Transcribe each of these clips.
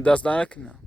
دست نکنم.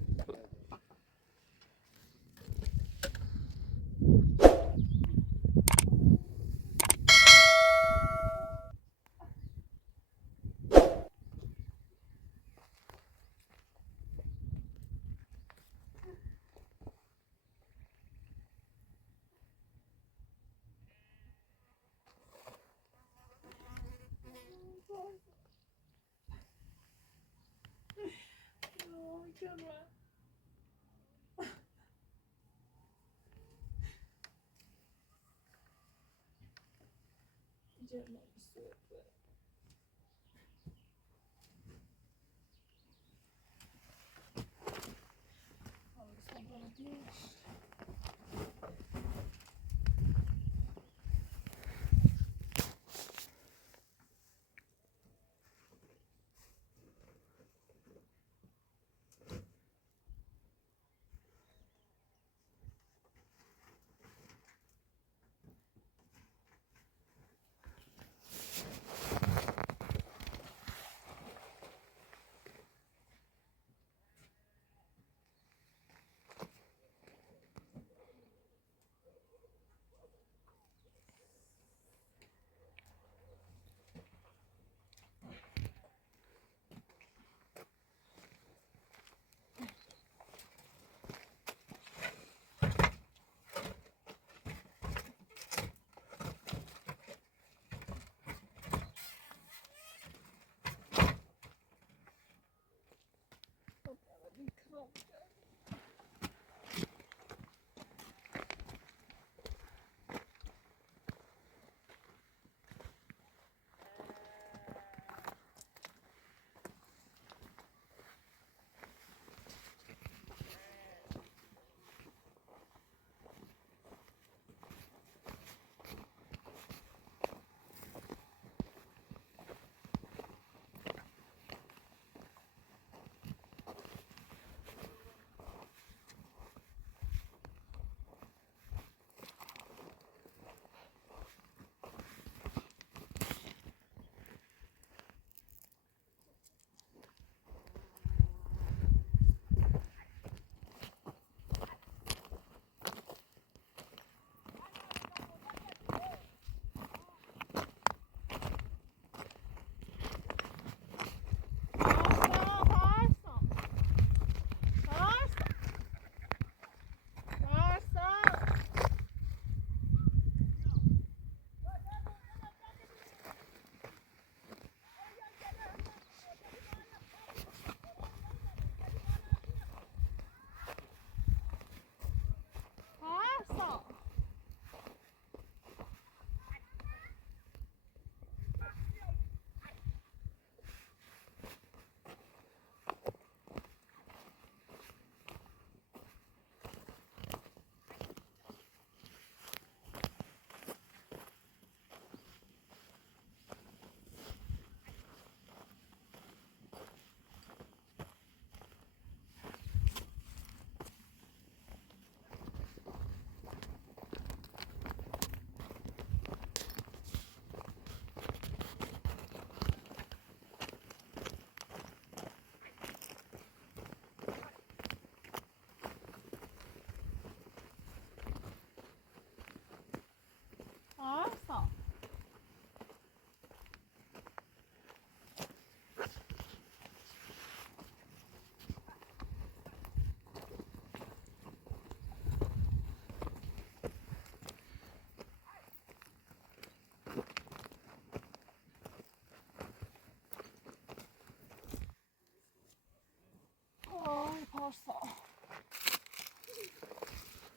Passa.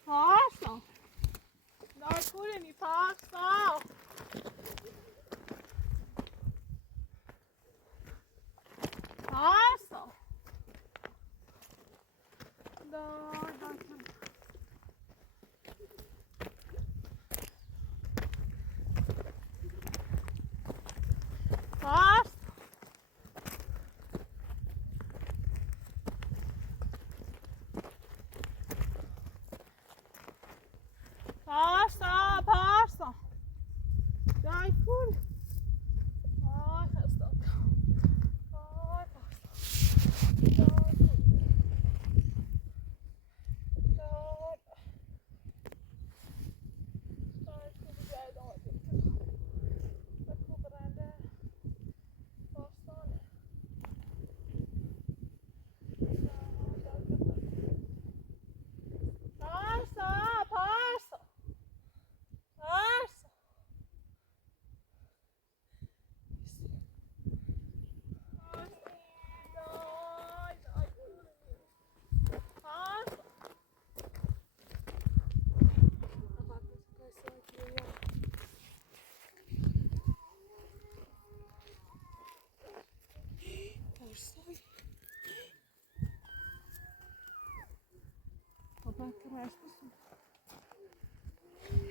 Passa. Dai pure mi passa. Passa. Dai, dai. Passa. Passa, passa.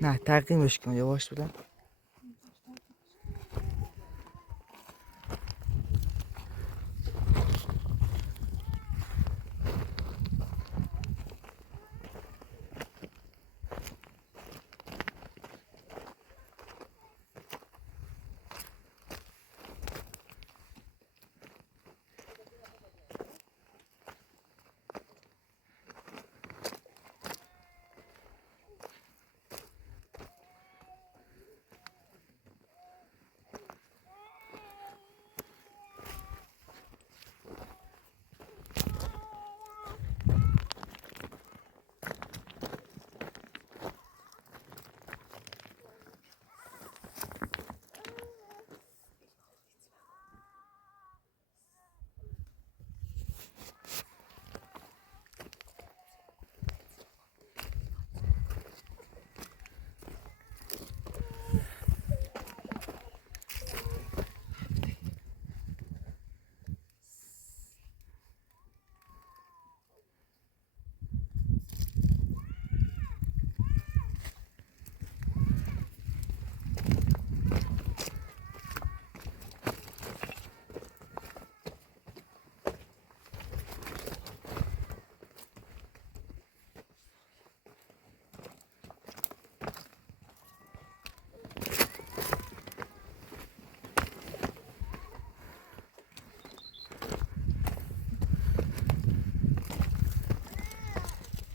نه تقییمش کن یواش بدم.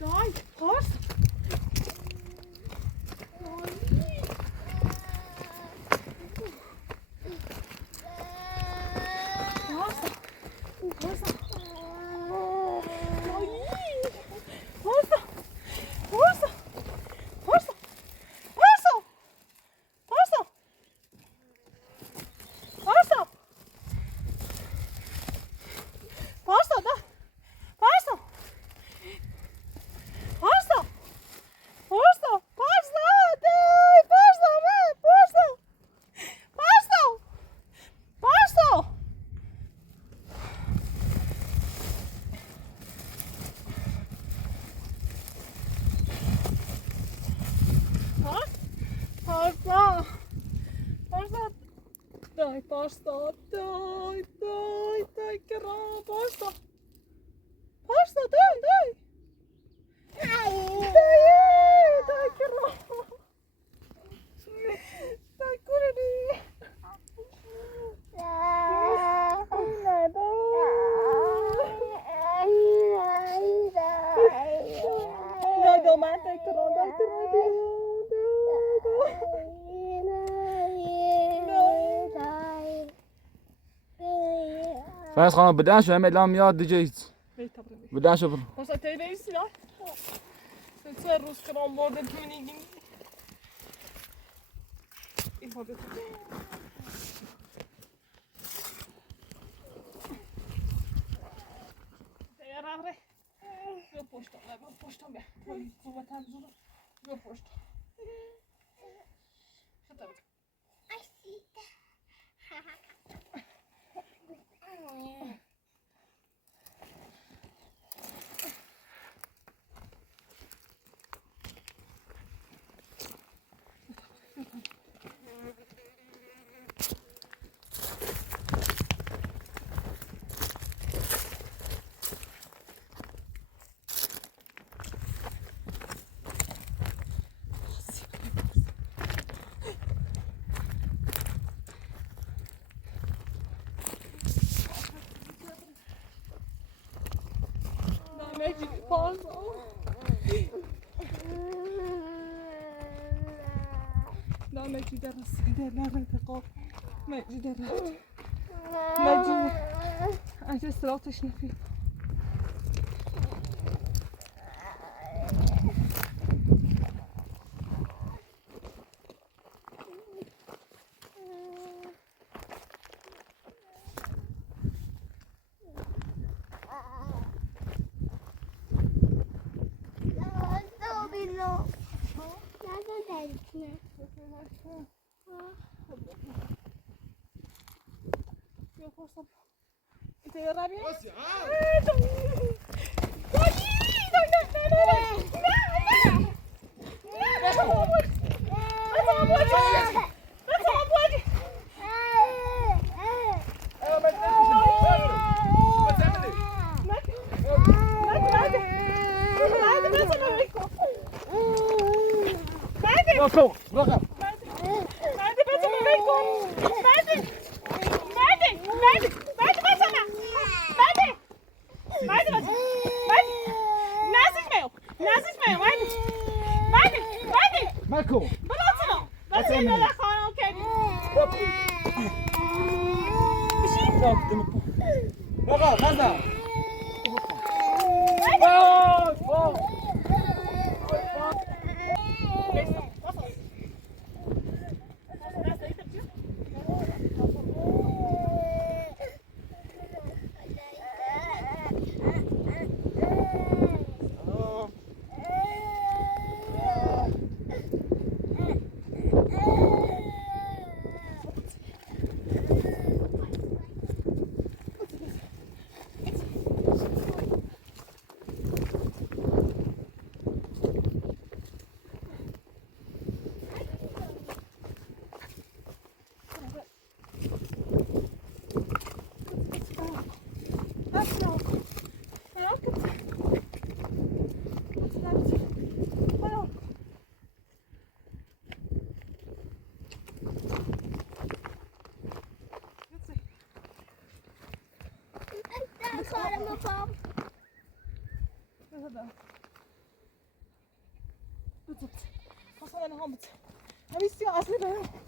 Daj, pass. Daj, pasta, daj, kram, pasta. Pasta, daj. Daj, kram. Daj, kurani. Daj, doma, daj, kram, daj. فارس خانم بدنشو همه الان میاد دیگه هیچ بدنشو برو. Passa te reisi da. Sen ser ruskran bordet menigin. İfade tut. Yarare. Yo pošto, lebo pošto me. Kuva tam zuru. Yo pošto. Šta tam? Aj sita. Mecidi passa. لا مجد الرصيد لا رتقا مجد الرصيد مجد عجز لا تشنفي انت يا رابع؟ Bakalım. Bakalım. Verdi bacana ver kol. Verdi. Verdi bacana. Verdi bacana. Verdi. Nazik mi yok? Verdi. Bakalım. Bıraksana. Nasıl Bakalım. yemeler kalan kendi. Bir şey. Bakalım. Kanda. Heb je het asli ben?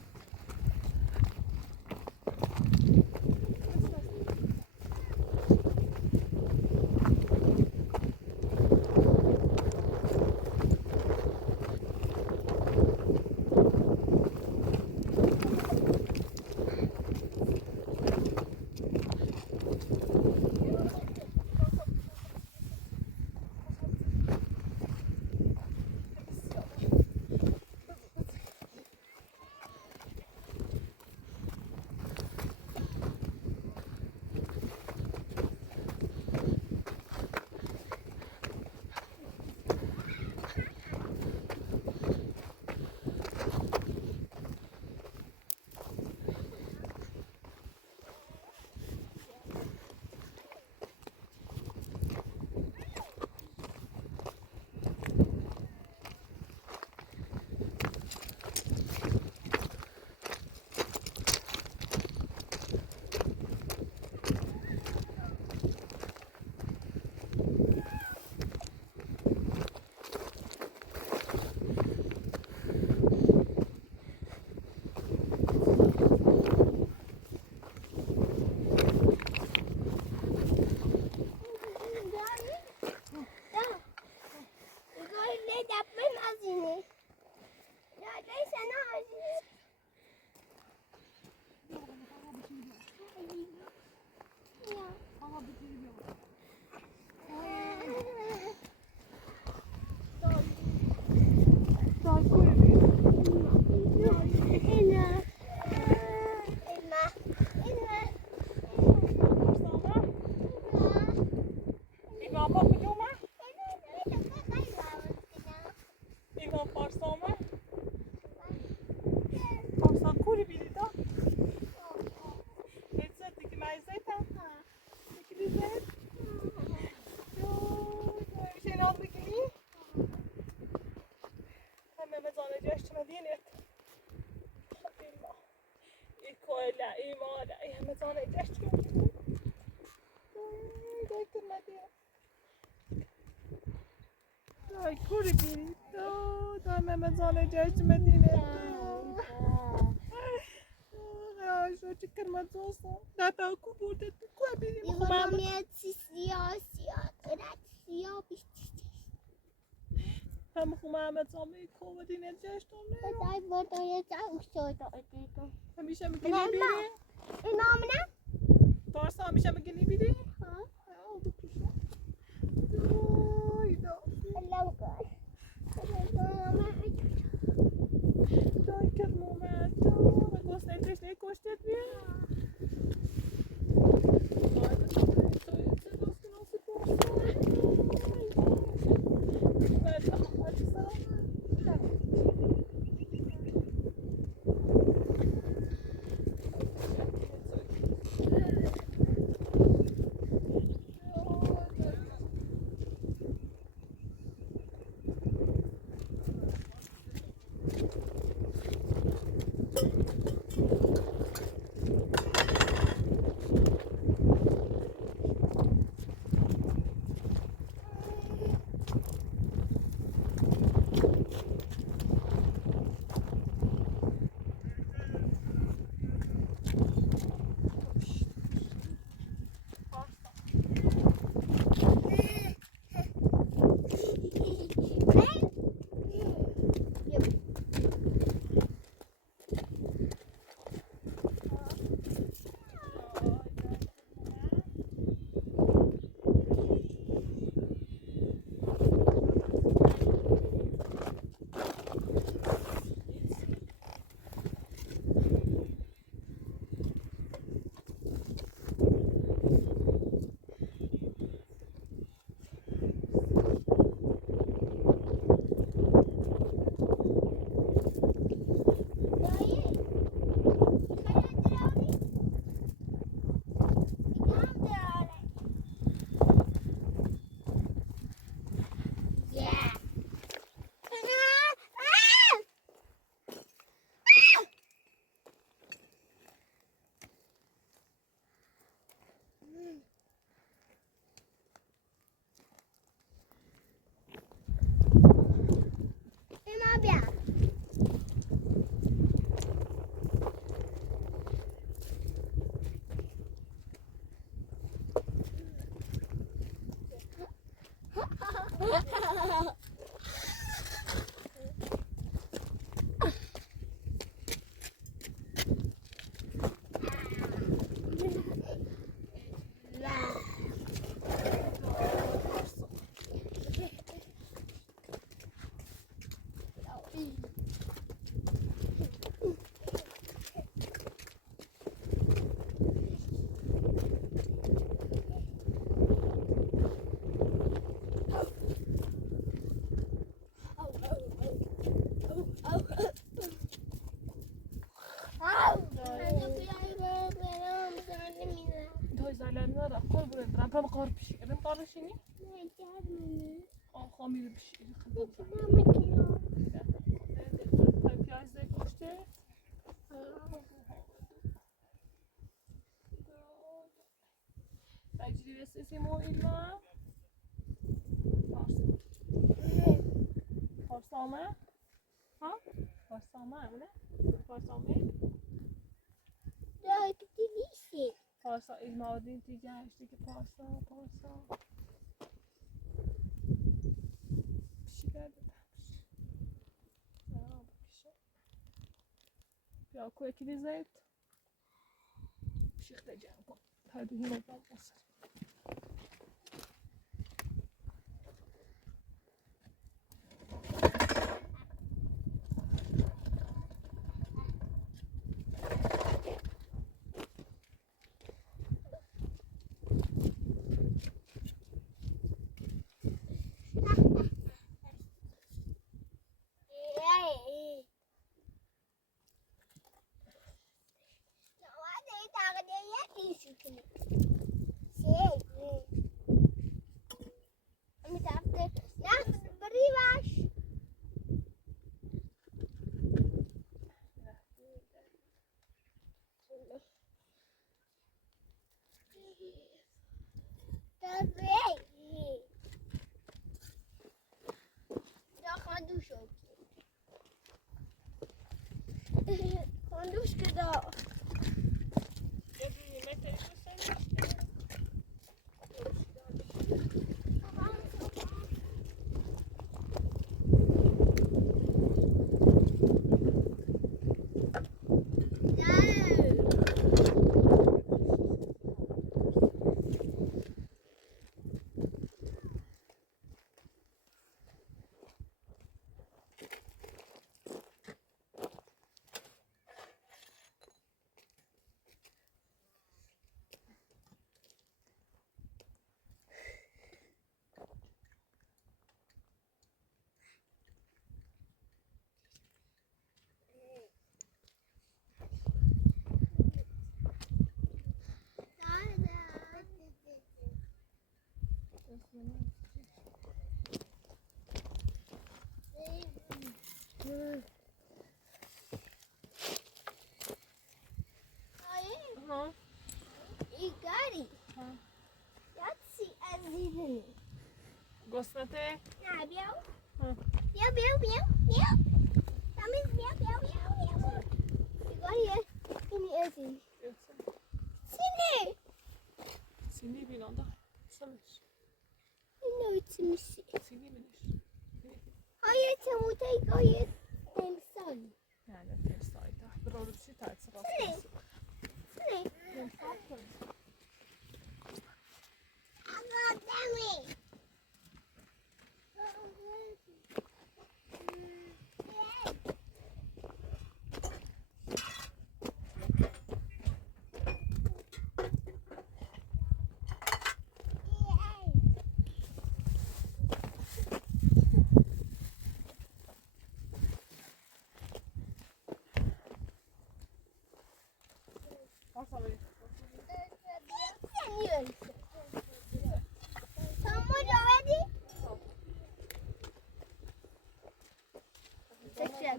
Ay kuru birito, dai mezz'ora جاش مدينة. Ay şu çıkar mazzosa. Data kuburda kuabiri. Mamma siyah kırat siyah bir هم خمامة زامي كومدي نجاش تونه. Dai burada yatağı uçuyordu ödüydü. همیشه میگی بیری؟ İnamına? دارسا همیشه میگی بیری؟ Ha? oldu kuşum. Hayda. Allah'ım kır. Danke moment. Vad kostar det? Det kostar det. Thank you. طب قار بشي أنا طارشيني خمير بشي طيب يا عزيز كشتة أجري بس اسمه إلا فرصامة ها فرصامة ولا فرصامة پارسا المعادن دیگه هشتی که پارسا بشی کرده بکشه بیا کوی کلی زید بشیخته جمع کن تا دوهی نباد بسر خندوش كده إيجاري ياتسي أزيدني قصتي نعم بيو بيو بيو Tamam hadi. Tekrar.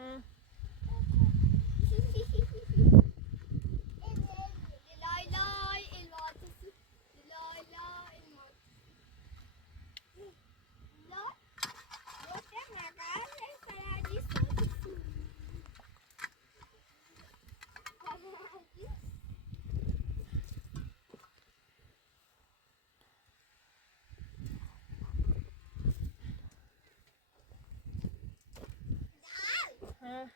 Hı. Hı.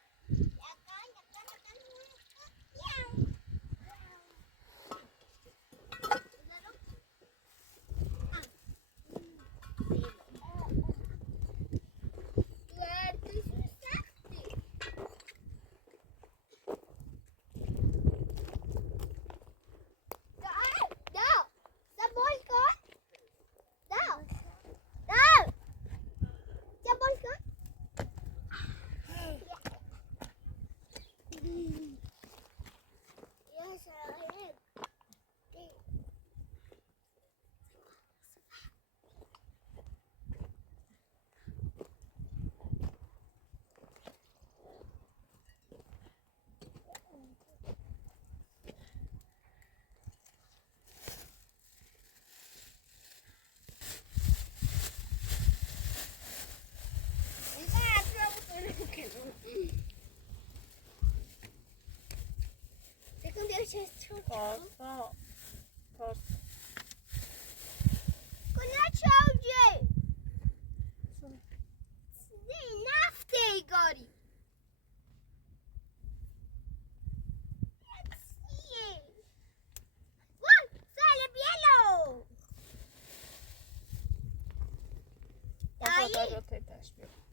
Pasta. Pasta. Gori. Sale bielo. Pasta tej też śpiewa.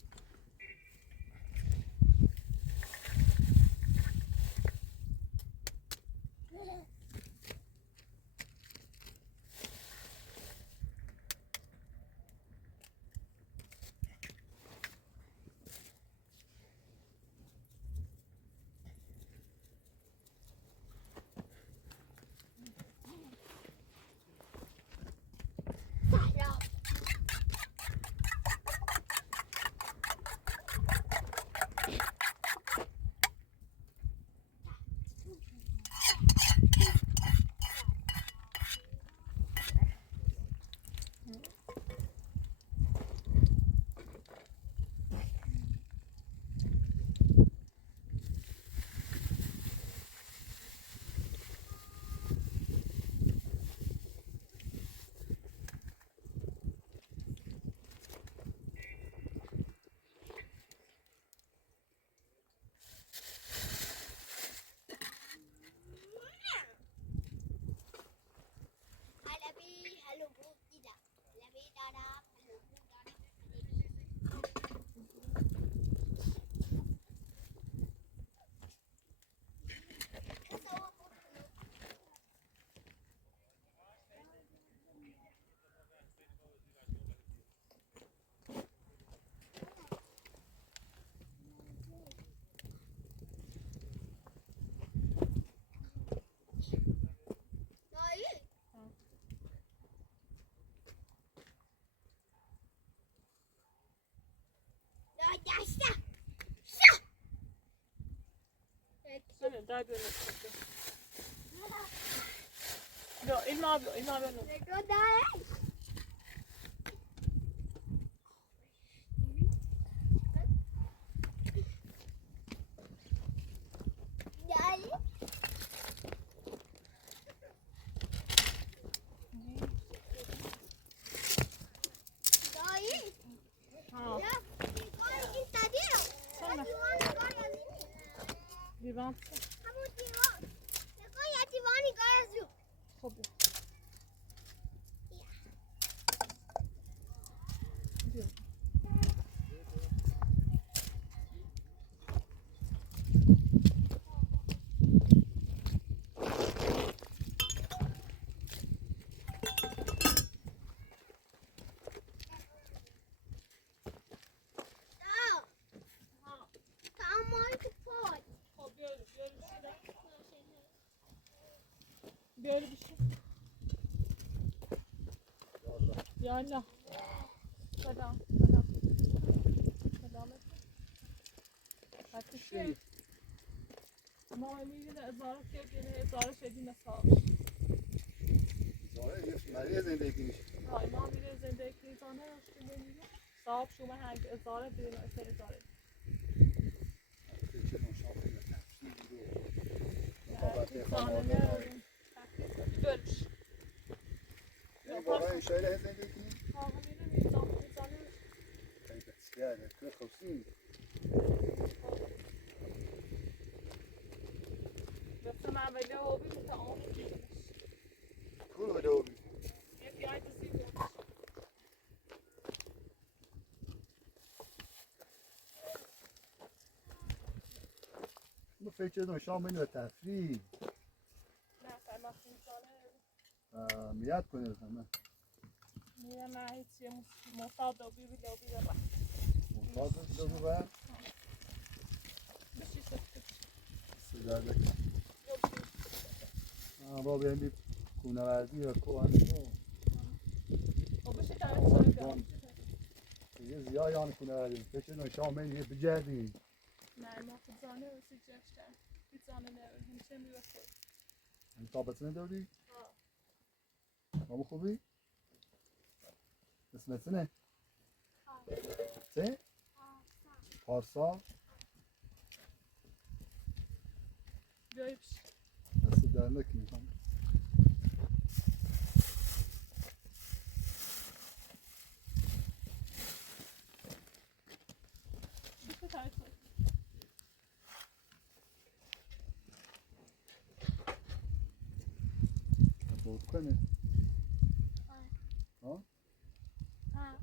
Hani daha böyle çıktı. Yok ilma böyle. Ha. Sonra. Bir bant. Tabii. Gidiyor. Böyle bir şey. Ya Allah. Selam. Selam. Selamet. Hatta şey. ما میبینه ازاره که بینه ازاره شدی مثال ازاره یه مریض زندگی میشه های ما میره زندگی زانه رشتی نمیره صاحب شما هنگ ازاره بینه اصلا ازاره چه نوشا بینه زانه نه görmüş یعنی واقعا این شایله زندگی ها میره زانه خیلی بسیاره که خوشی مثل معمله آبی که آمون دیدنش کول بده اوبی یکی های دزی بودش ما فکر نوشا بینه تفریح نه فرماختی زانه میاد کنه همه میره نه هیچی مصاد آبی بی لابی ببا مطابق دو بر بشی سکت سدرده با بیندی کونه ورزی یا کوهانی و بشی تایید سایی یه زیاد یان کنه ورزی فکر نوشا بینه یه بجردی نه ما خود زانه رسی جشتن هیچ زانه نه همیشه میره خود طابت نداری؟ بابا خوبی؟ اسمت نه؟ چه؟ پارسا؟ جایی بشی دست در نکنی بشی تایید سایی بود کنه ها؟ ها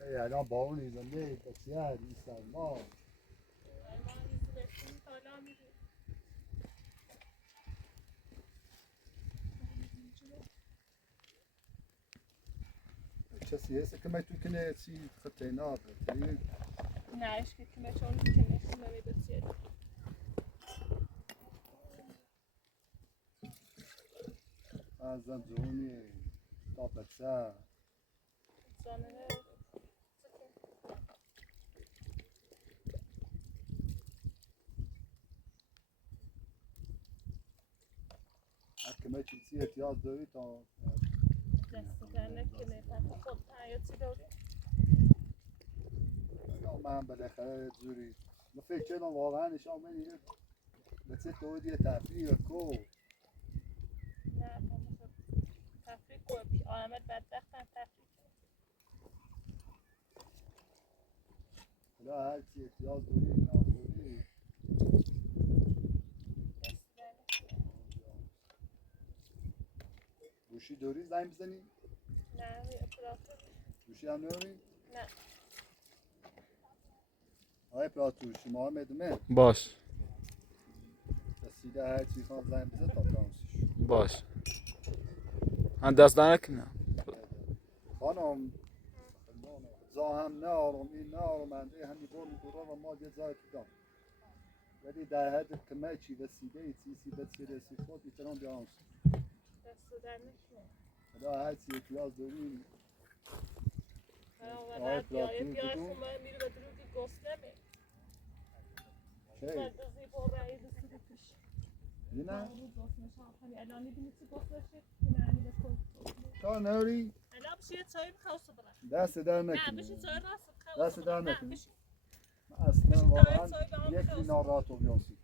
ای الان با اون ایزنده بسیار ایستر ما ما نیزی بشیم تالا میریم کسی هست که من تو کنه چی خطه نابه نه اشکی که چون میکنه شما میدوچید از زنجونی تا بچه زانه نه که من چیزی احتیاج داری تا دست در نکنه تا خود حیاتی داری یا من بالاخره جوری من فکر کردم واقعا نشان بدید مثل تو دیگه تفریح کو نه مثلا تفریح کنم پیش آمد بدبختم تفریح حالا هر چی احتیاج داری نیاز داری دست در نکنه گوشی داری زنگ بزنی؟ نه اپراتور گوشی هم نداری؟ نه آقای اپراتور شما هم ادامه باش رسیده هر چی خواهم زنگ بزن تا فرانسیش باش من دست در نکنم خانم زاهم نه آرام این نه آرامنده همی بار میدورا و ما یه زای کدام ولی در حد کمچی وسیله چیزی بسیار خود ایتران بیانس دست در نکنه حالا هر چی احتیاج داری آقا بیایه شما میره به درودی گسنمه چه؟ بردازی با رأی دستی بکش نه؟ روز گسنه شام همین الان میبینی چی گسنه شد که نه همین بکن کار نداری؟ الان بشه یه چایی بخواسته برن دست در نه نکنی بشه چایی راست دست در نه نکنی بشه اصلا واقعا چای یک ناراحت و بیانسی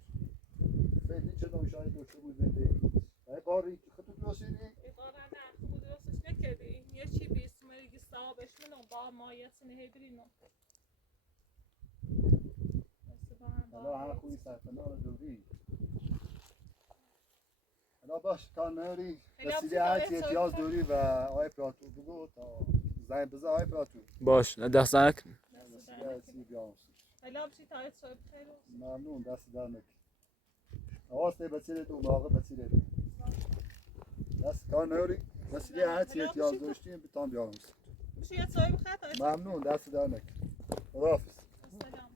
فعلی چه نوشایی داشته بود زندگی ای باری خودت بیاسیدی؟ ایقارا نه خوب درستش نکردی این یه چی بیست میگی صاحبش منو با مایتونه هیدرینو حالا هر خوی سرطنان دوری حالا باش کار نداری رسیده هرچی احتیاج داری و آقای پراتور بگو تا زنگ بزن آقای پراتور باش دست در نکنم رسیده هرچی بیانسی حالا بشی تایید صاحب خیر ممنون دست در نکن آواسته بسیره دو مراقب بسیره دو دست کار نداری رسیده هرچی احتیاج داشتیم بتان بیانسی میشه یه چای بخواد؟ ممنون دست در نکن. خداحافظ. سلام.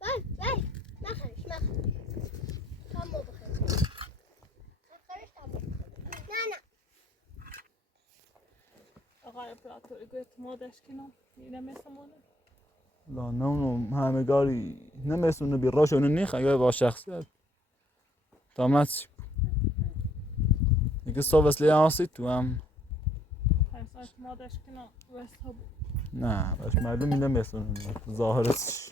بای نخرش تامو بخیر نخرش تامو نه آقای پلاتوری گویت مادش کنم اینه مثل ماده لا نه اونو همگاری نمیسونه بی راشونو نیخ اگه با شخصیت تامت دیگه صوبس لیانسی تو هم حیث مادش کنم وست ها بود نه باش معلومی نمیسونه ظاهرش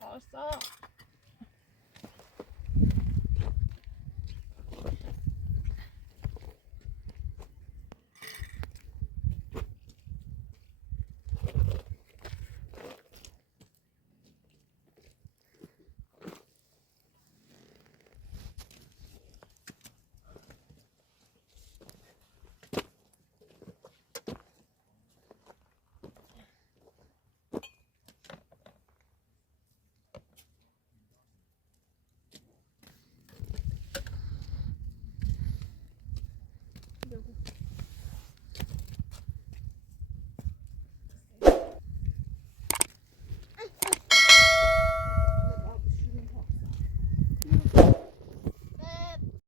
پارسا